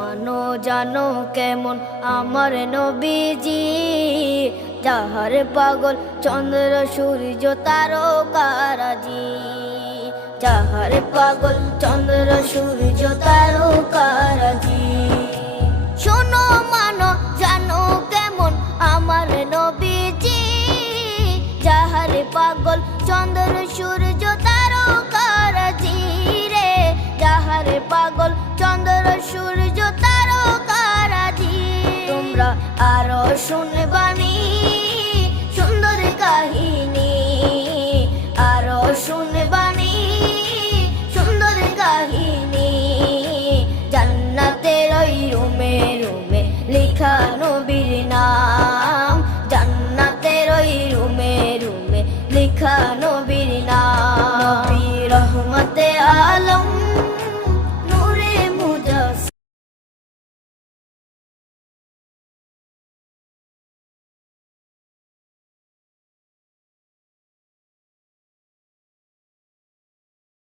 মানো জানো কেমন আমার নবীজি, যাহার পাগল চন্দ্র সূর্য তারকারাজি, যাহার পাগল চন্দ্র সূর্য তারকারাজি। শোনো মানো জানো কেমন আমার নবীজি, যাহার পাগল চন্দ্র সূর্য তারকারাজি রে, যাহার পাগল চন্দ্র সূর্য তারকারাজি। তোমরা আরো শুনে